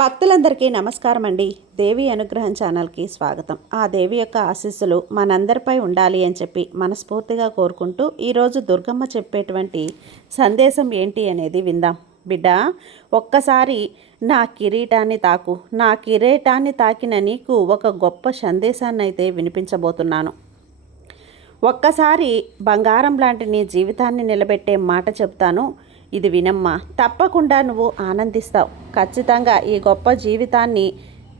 భక్తులందరికీ నమస్కారం అండి. దేవి అనుగ్రహం ఛానల్కి స్వాగతం. ఆ దేవి యొక్క ఆశీస్సులు మనందరిపై ఉండాలి అని చెప్పి మనస్ఫూర్తిగా కోరుకుంటూ ఈరోజు దుర్గమ్మ చెప్పేటువంటి సందేశం ఏంటి అనేది విందాం. బిడ్డ, ఒక్కసారి నా కిరీటాన్ని తాకు. నా కిరీటాన్ని తాకిన నీకు ఒక గొప్ప సందేశాన్ని అయితే వినిపించబోతున్నాను. ఒక్కసారి బంగారం లాంటి నీ జీవితాన్ని నిలబెట్టే మాట చెప్తాను. ఇది వినమ్మా, తప్పకుండా నువ్వు ఆనందిస్తావు. ఖచ్చితంగా ఈ గొప్ప జీవితాన్ని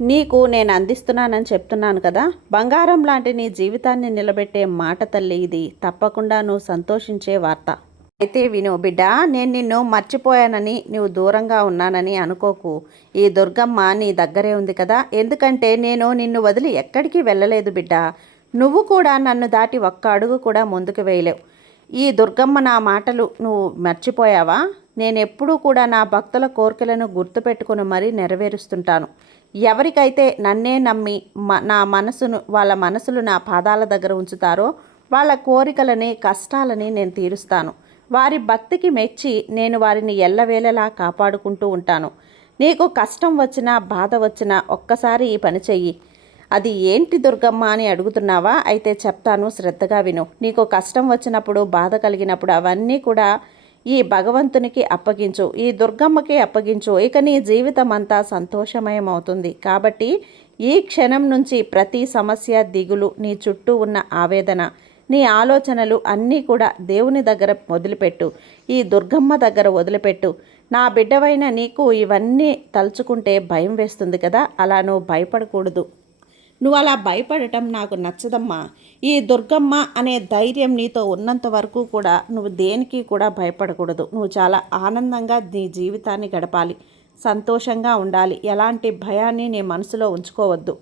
నీకు నేను అందిస్తున్నానని చెప్తున్నాను కదా. బంగారం లాంటి నీ జీవితాన్ని నిలబెట్టే మాట తల్లి ఇది. తప్పకుండా నువ్వు సంతోషించే వార్త. అయితే విను బిడ్డ, నేను నిన్ను మర్చిపోయానని, నువ్వు దూరంగా ఉన్నానని అనుకోకు. ఈ దుర్గమ్మ నీ దగ్గరే ఉంది కదా. ఎందుకంటే నేను నిన్ను వదిలి ఎక్కడికి వెళ్ళలేదు బిడ్డ. నువ్వు కూడా నన్ను దాటి ఒక్క అడుగు కూడా ముందుకు వేయలేవు. ఈ దుర్గమ్మ నా మాటలు నువ్వు మర్చిపోయావా? నేనెప్పుడూ కూడా నా భక్తుల కోరికలను గుర్తుపెట్టుకుని మరీ నెరవేరుస్తుంటాను. ఎవరికైతే నన్నే నమ్మి నా మనసును వాళ్ళ మనసులు నా పాదాల దగ్గర ఉంచుతారో వాళ్ళ కోరికలని, కష్టాలని నేను తీరుస్తాను. వారి భక్తికి మెచ్చి నేను వారిని ఎల్లవేళలా కాపాడుకుంటూ ఉంటాను. నీకు కష్టం వచ్చినా, బాధ వచ్చినా ఒక్కసారి ఈ పని చెయ్యి. అది ఏంటి దుర్గమ్మ అని అడుగుతున్నావా? అయితే చెప్తాను, శ్రద్ధగా విను. నీకు కష్టం వచ్చినప్పుడు, బాధ కలిగినప్పుడు అవన్నీ కూడా ఈ భగవంతునికి అప్పగించు, ఈ దుర్గమ్మకి అప్పగించు. ఇక నీ జీవితం అంతా సంతోషమయం అవుతుంది. కాబట్టి ఈ క్షణం నుంచి ప్రతి సమస్య, దిగులు, నీ చుట్టూ ఉన్న ఆవేదన, నీ ఆలోచనలు అన్నీ కూడా దేవుని దగ్గర వదిలిపెట్టు. ఈ దుర్గమ్మ దగ్గర వదిలిపెట్టు. నా బిడ్డవైన నీకు ఇవన్నీ తలుచుకుంటే భయం వేస్తుంది కదా. అలా నువ్వు భయపడకూడదు. నువ్వు అలా భయపడటం నాకు నచ్చదమ్మా. ఈ దుర్గమ్మ అనే ధైర్యం నీతో ఉన్నంత వరకు కూడా నువ్వు దేనికి కూడా భయపడకూడదు. నువ్వు చాలా ఆనందంగా నీ జీవితాన్ని గడపాలి, సంతోషంగా ఉండాలి. ఎలాంటి భయాన్ని నీ మనసులో ఉంచుకోవద్దు.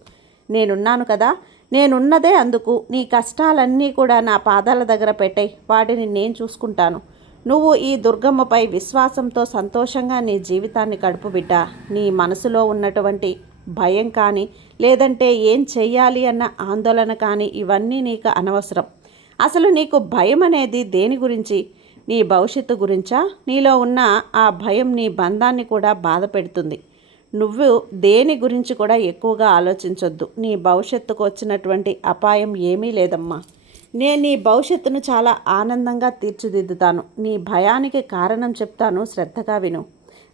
నేనున్నాను కదా, నేనున్నదే అందుకు. నీ కష్టాలన్నీ కూడా నా పాదాల దగ్గర పెట్టాయి, వాటిని నేను చూసుకుంటాను. నువ్వు ఈ దుర్గమ్మపై విశ్వాసంతో సంతోషంగా నీ జీవితాన్ని గడుపు బిడ్డ. నీ మనసులో ఉన్నటువంటి భయం కానీ, లేదంటే ఏం చెయ్యాలి అన్న ఆందోళన కానీ ఇవన్నీ నీకు అనవసరం. అసలు నీకు భయం అనేది దేని గురించి? నీ భవిష్యత్తు గురించా? నీలో ఉన్న ఆ భయం నీ బంధాన్ని కూడా బాధ పెడుతుంది. నువ్వు దేని గురించి కూడా ఎక్కువగా ఆలోచించొద్దు. నీ భవిష్యత్తుకు వచ్చినటువంటి అపాయం ఏమీ లేదమ్మా. నేను నీ భవిష్యత్తును చాలా ఆనందంగా తీర్చిదిద్దుతాను. నీ భయానికి కారణం చెప్తాను, శ్రద్ధగా విను.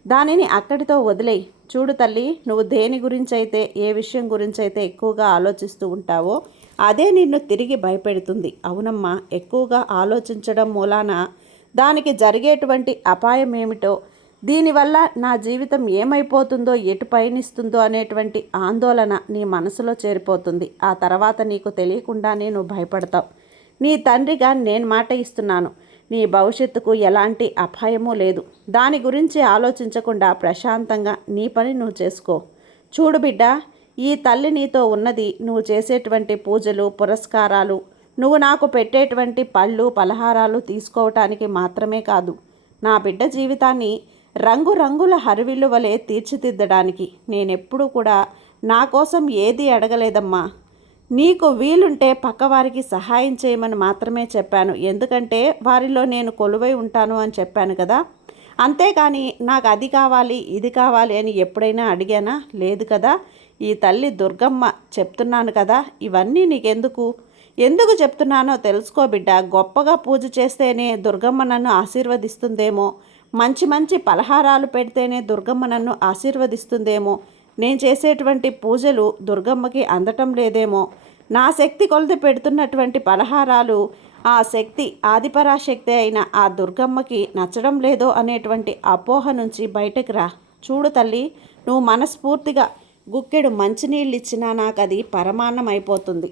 దానిని అక్కడితో వదిలేయి. చూడు తల్లి, నువ్వు దేని గురించి అయితే, ఏ విషయం గురించి అయితే ఎక్కువగా ఆలోచిస్తూ ఉంటావో అదే నిన్ను తిరిగి భయపెడుతుంది. అవునమ్మా, ఎక్కువగా ఆలోచించడం మూలాన దానికి జరిగేటువంటి అపాయం ఏమిటో, దీనివల్ల నా జీవితం ఏమైపోతుందో, ఎటు పయనిస్తుందో అనేటువంటి ఆందోళన నీ మనసులో చేరిపోతుంది. ఆ తర్వాత నీకు తెలియకుండానే నువ్వు భయపడతావు. నీ తండ్రిగా నేను మాట ఇస్తున్నాను, నీ భవిష్యత్తుకు ఎలాంటి అపాయమూ లేదు. దాని గురించి ఆలోచించకుండా ప్రశాంతంగా నీ పని నువ్వు చేసుకో. చూడు బిడ్డ, ఈ తల్లి నీతో ఉన్నది నువ్వు చేసేటువంటి పూజలు, పురస్కారాలు, నువ్వు నాకు పెట్టేటువంటి పళ్ళు, పలహారాలు తీసుకోవటానికి మాత్రమే కాదు. నా బిడ్డ జీవితాన్ని రంగురంగుల హరివిల్లు వలె తీర్చిదిద్దడానికి. నేనెప్పుడూ కూడా నా కోసం ఏది అడగలేదమ్మా. నీకు వీలుంటే పక్కవారికి సహాయం చేయమని మాత్రమే చెప్పాను. ఎందుకంటే వారిలో నేను కొలువై ఉంటాను అని చెప్పాను కదా. అంతేకాని నాకు అది కావాలి, ఇది కావాలి అని ఎప్పుడైనా అడిగానా? లేదు కదా. ఈ తల్లి దుర్గమ్మ చెప్తున్నాను కదా. ఇవన్నీ నీకెందుకు? ఎందుకు చెప్తున్నానో తెలుసుకో బిడ్డ. గొప్పగా పూజ చేస్తేనే దుర్గమ్మ నన్ను ఆశీర్వదిస్తుందేమో, మంచి మంచి పలహారాలు పెడితేనే దుర్గమ్మ నన్ను ఆశీర్వదిస్తుందేమో, నేను చేసేటువంటి పూజలు దుర్గమ్మకి అందటం లేదేమో, నా శక్తి కొలది పెడుతున్నటువంటి పలహారాలు ఆ శక్తి, ఆదిపరాశక్తి అయిన ఆ దుర్గమ్మకి నచ్చడం లేదో అనేటువంటి అపోహ నుంచి బయటకు రా. చూడు తల్లి, నువ్వు మనస్ఫూర్తిగా గుక్కెడు మంచినీళ్ళు ఇచ్చినా నాకు అది పరమాన్నం అయిపోతుంది.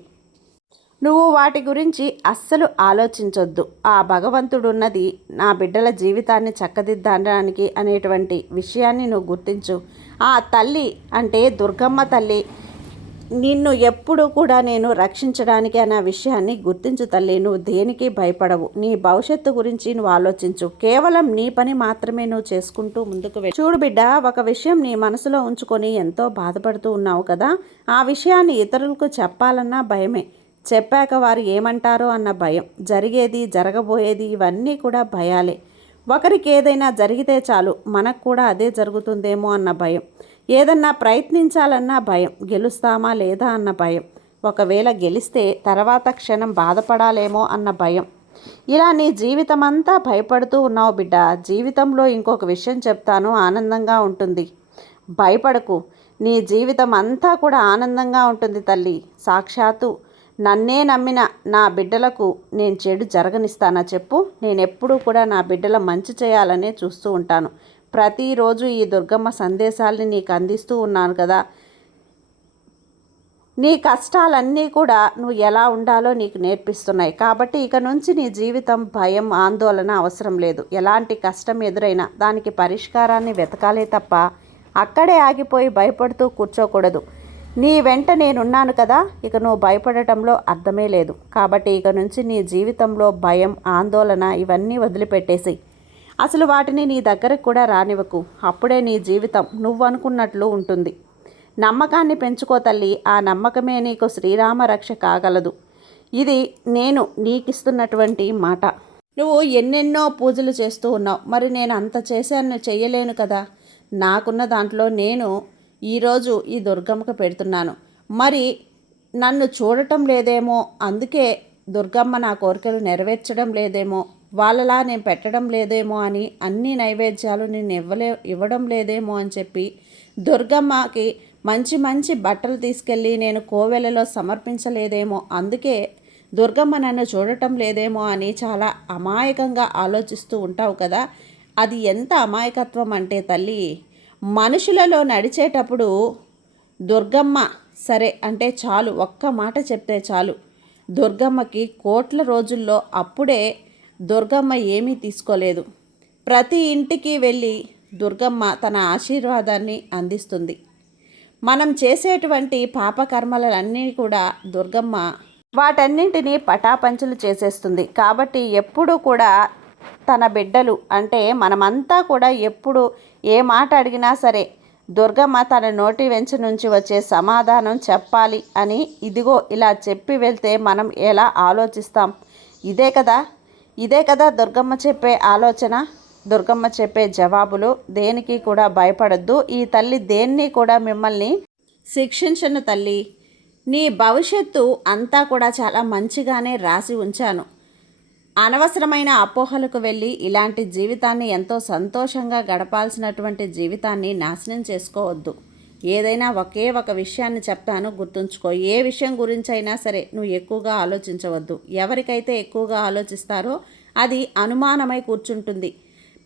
నువ్వు వాటి గురించి అస్సలు ఆలోచించొద్దు. ఆ భగవంతుడున్నది నా బిడ్డల జీవితాన్ని చక్కదిద్దడానికి అనేటువంటి విషయాన్ని నువ్వు గుర్తించు. ఆ తల్లి అంటే దుర్గమ్మ తల్లి నిన్ను ఎప్పుడు కూడా నేను రక్షించడానికి అనే విషయాన్ని గుర్తించు తల్లి. నువ్వు దేనికి భయపడవు. నీ భవిష్యత్తు గురించి నువ్వు ఆలోచించు. కేవలం నీ పని మాత్రమే నువ్వు చేసుకుంటూ ముందుకు వెళ్ళు. చూడు బిడ్డ, ఒక విషయం నీ మనసులో ఉంచుకొని ఎంతో బాధపడుతూ ఉన్నావు కదా. ఆ విషయాన్ని ఇతరులకు చెప్పాలన్నా భయమే. చెప్పాక వారు ఏమంటారో అన్న భయం, జరిగేది, జరగబోయేది ఇవన్నీ కూడా భయాలే. ఒకరికి ఏదైనా జరిగితే చాలు మనకు కూడా అదే జరుగుతుందేమో అన్న భయం. ఏదన్నా ప్రయత్నించాలన్నా భయం, గెలుస్తామా లేదా అన్న భయం, ఒకవేళ గెలిస్తే తర్వాత క్షణం బాధపడాలేమో అన్న భయం. ఇలా నీ జీవితం అంతా భయపడుతూ ఉన్నావు బిడ్డ. జీవితంలో ఇంకొక విషయం చెప్తాను, ఆనందంగా ఉంటుంది. భయపడకు, నీ జీవితం అంతా కూడా ఆనందంగా ఉంటుంది తల్లి. సాక్షాత్తు నన్నే నమ్మిన నా బిడ్డలకు నేను చెడు జరగనిస్తానా చెప్పు? నేను ఎప్పుడూ కూడా నా బిడ్డల మంచి చేయాలనే చూస్తూ ఉంటాను. ప్రతిరోజు ఈ దుర్గమ్మ సందేశాల్ని నీకు అందిస్తూ ఉన్నాను కదా. నీ కష్టాలన్నీ కూడా నువ్వు ఎలా ఉండాలో నీకు నేర్పిస్తున్నాయి. కాబట్టి ఇక నుంచి నీ జీవితం భయం, ఆందోళన అవసరం లేదు. ఎలాంటి కష్టం ఎదురైనా దానికి పరిష్కారాన్ని వెతకాలే తప్ప అక్కడే ఆగిపోయి భయపడుతూ కూర్చోకూడదు. నీ వెంట నేనున్నాను కదా, ఇక నువ్వు భయపడటంలో అర్థమే లేదు. కాబట్టి ఇక నుంచి నీ జీవితంలో భయం, ఆందోళన ఇవన్నీ వదిలిపెట్టేసి అసలు వాటిని నీ దగ్గరకు కూడా రానివ్వకు. అప్పుడే నీ జీవితం నువ్వు అనుకున్నట్లు ఉంటుంది. నమ్మకాన్ని పెంచుకో తల్లి. ఆ నమ్మకమే నీకు శ్రీరామ రక్ష కాగలదు. ఇది నేను నీకిస్తున్నటువంటి మాట. నువ్వు ఎన్నెన్నో పూజలు చేస్తూ ఉన్నావు. మరి నేను అంత చేశాను చెయ్యలేను కదా. నాకున్న దాంట్లో నేను ఈరోజు ఈ దుర్గమ్మకు పెడుతున్నాను. మరి నన్ను చూడటం లేదేమో, అందుకే దుర్గమ్మ నా కోరికలు నెరవేర్చడం లేదేమో, వాళ్ళలా నేను పెట్టడం లేదేమో అని అన్ని నైవేద్యాలు నేను ఇవ్వడం లేదేమో అని చెప్పి దుర్గమ్మకి మంచి మంచి బట్టలు తీసుకెళ్ళి నేను కోవెలలో సమర్పించలేదేమో, అందుకే దుర్గమ్మ నన్ను చూడటం లేదేమో అని చాలా అమాయకంగా ఆలోచిస్తూ ఉంటావు కదా. అది ఎంత అమాయకత్వం అంటే తల్లి, మనుషులలో నడిచేటప్పుడు దుర్గమ్మ సరే అంటే చాలు, ఒక్క మాట చెప్తే చాలు. దుర్గమ్మకి కోట్ల రోజుల్లో అప్పుడే దుర్గమ్మ ఏమీ తీసుకోలేదు. ప్రతి ఇంటికి వెళ్ళి దుర్గమ్మ తన ఆశీర్వాదాన్ని అందిస్తుంది. మనం చేసేటువంటి పాపకర్మలన్నీ కూడా దుర్గమ్మ వాటన్నింటినీ పటాపంచులు చేసేస్తుంది. కాబట్టి ఎప్పుడు కూడా తన బిడ్డలు అంటే మనమంతా కూడా ఎప్పుడు ఏ మాట అడిగినా సరే దుర్గమ్మ తన నోటి వెంచ నుంచి వచ్చే సమాధానం చెప్పాలి అని ఇదిగో ఇలా చెప్పి వెళ్తే మనం ఎలా ఆలోచిస్తాం? ఇదే కదా దుర్గమ్మ చెప్పే ఆలోచన, దుర్గమ్మ చెప్పే జవాబులు. దేనికి కూడా భయపడద్దు. ఈ తల్లి దేన్ని కూడా మిమ్మల్ని శిక్షించను తల్లి. నీ భవిష్యత్తు అంతా కూడా చాలా మంచిగానే రాసి ఉంచాను. అనవసరమైన అపోహలకు వెళ్ళి ఇలాంటి జీవితాన్ని, ఎంతో సంతోషంగా గడపాల్సినటువంటి జీవితాన్ని నాశనం చేసుకోవద్దు. ఏదైనా ఒకే ఒక విషయాన్ని చెప్తాను, గుర్తుంచుకో. ఏ విషయం గురించి అయినా సరే నువ్వు ఎక్కువగా ఆలోచించవద్దు. ఎవరికైతే ఎక్కువగా ఆలోచిస్తారో అది అనుమానమై కూర్చుంటుంది.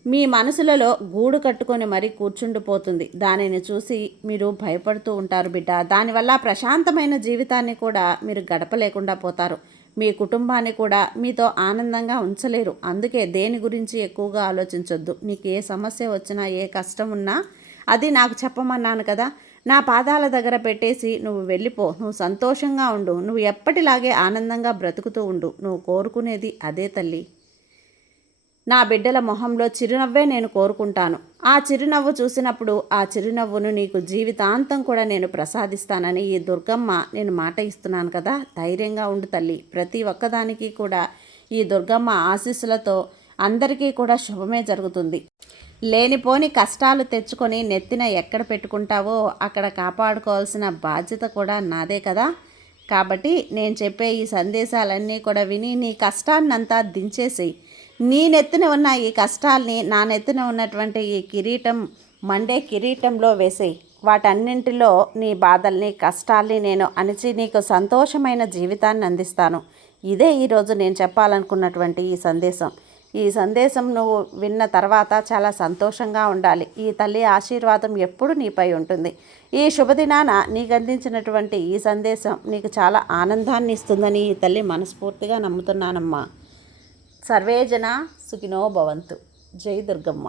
మీ మనసులలో గూడు కట్టుకొని మరీ కూర్చుండిపోతుంది. దానిని చూసి మీరు భయపడుతూ ఉంటారు బిడ్డ. దానివల్ల ప్రశాంతమైన జీవితాన్ని కూడా మీరు గడపలేకుండా పోతారు. మీ కుటుంబాన్ని కూడా మీతో ఆనందంగా ఉంచలేరు. అందుకే దేని గురించి ఎక్కువగా ఆలోచించొద్దు. నీకు ఏ సమస్య వచ్చినా, ఏ కష్టం ఉన్నా అది నాకు చెప్పమన్నాను కదా. నా పాదాల దగ్గర పెట్టేసి నువ్వు వెళ్ళిపో. నువ్వు సంతోషంగా ఉండు. నువ్వు ఎప్పటిలాగే ఆనందంగా బ్రతుకుతూ ఉండు. నువ్వు కోరుకునేది అదే తల్లి. నా బిడ్డల మొహంలో చిరునవ్వే నేను కోరుకుంటాను. ఆ చిరునవ్వు చూసినప్పుడు ఆ చిరునవ్వును నీకు జీవితాంతం కూడా నేను ప్రసాదిస్తానని ఈ దుర్గమ్మ నేను మాట ఇస్తున్నాను కదా. ధైర్యంగా ఉండు తల్లి. ప్రతి ఒక్కదానికి కూడా ఈ దుర్గమ్మ ఆశీస్సులతో అందరికీ కూడా శుభమే జరుగుతుంది. లేనిపోని కష్టాలు తెచ్చుకొని నెత్తిన ఎక్కడ పెట్టుకుంటావో అక్కడ కాపాడుకోవాల్సిన బాధ్యత కూడా నాదే కదా. కాబట్టి నేను చెప్పే ఈ సందేశాలన్నీ కూడా విని నీ కష్టాన్నంతా దించేసి నీ నెత్తిన ఉన్న ఈ కష్టాల్ని నా నెత్తిన ఉన్నటువంటి ఈ కిరీటం, మండే కిరీటంలో వేసేయి. వాటన్నింటిలో నీ బాధల్ని, కష్టాల్ని నేను అణిచి నీకు సంతోషమైన జీవితాన్ని అందిస్తాను. ఇదే ఈరోజు నేను చెప్పాలనుకున్నటువంటి ఈ సందేశం. ఈ సందేశం నువ్వు విన్న తర్వాత చాలా సంతోషంగా ఉండాలి. ఈ తల్లి ఆశీర్వాదం ఎప్పుడు నీపై ఉంటుంది. ఈ శుభదినాన నీకు అందించినటువంటి ఈ సందేశం నీకు చాలా ఆనందాన్ని ఇస్తుందని ఈ తల్లి మనస్ఫూర్తిగా నమ్ముతున్నానమ్మా. సర్వే జన సుఖినో భవంతు. జై దుర్గమ్మ.